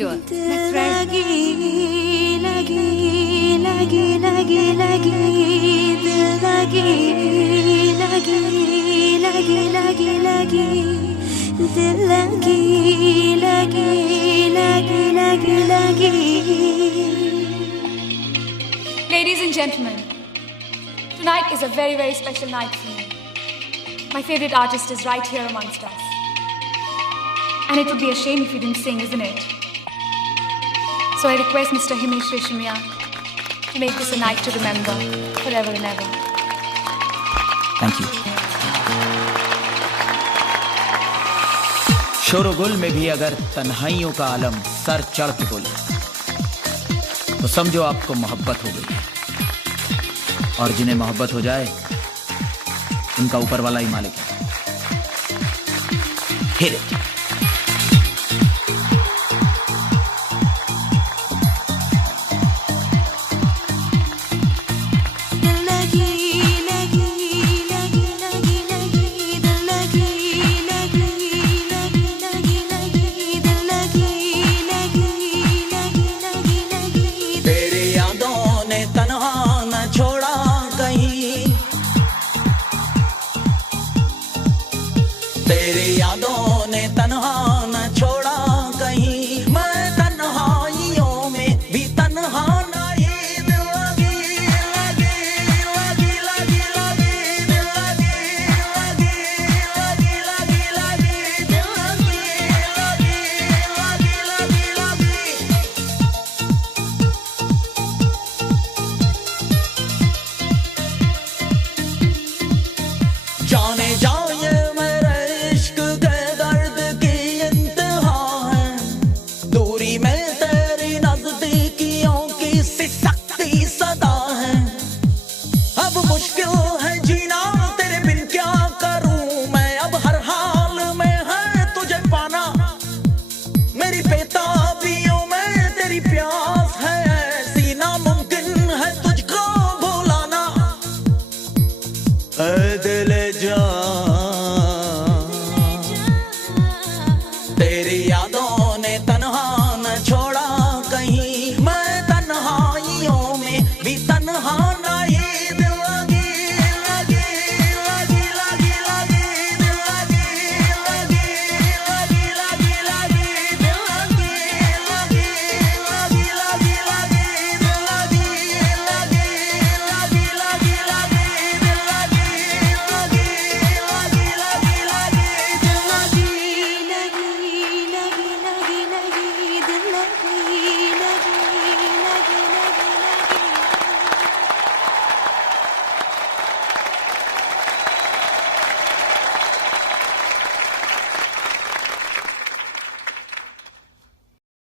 to her. That's right. Lagi, lagi, lagi, lagi, lagi, dil lagi, lagi, lagi, lagi, lagi, dil lagi, lagi, lagi, lagi, lagi. Ladies and gentlemen, tonight is a very, very special night for me. My favorite artist is right here amongst us. And it would be a shame if you didn't sing, isn't it? So I request Mr. Himesh Reshammiya to make this a night to remember forever and ever. Thank you. Sorrow गुल में भी अगर तन्हाइयों का आलम sir चढ़ के बोले तो समझो आपको मोहब्बत हो गई है। और जिन्हें मोहब्बत हो जाए उनका ऊपर वाला ही मालिक है। Hit it. तेरी यादों ने तन्हा न छोड़ा कहीं, मैं तन्हाइयों में भी तन्हा नहीं। दिल लगी लगी लगी लगी लगी दिल लगी लगी लगी लगी लगी दिल लगी लगी लगी लगी लगी। जाने जाओ ये मुश्किल है जीना तेरे बिन, क्या करूं मैं अब, हर हाल में है तुझे पाना मेरी बेता।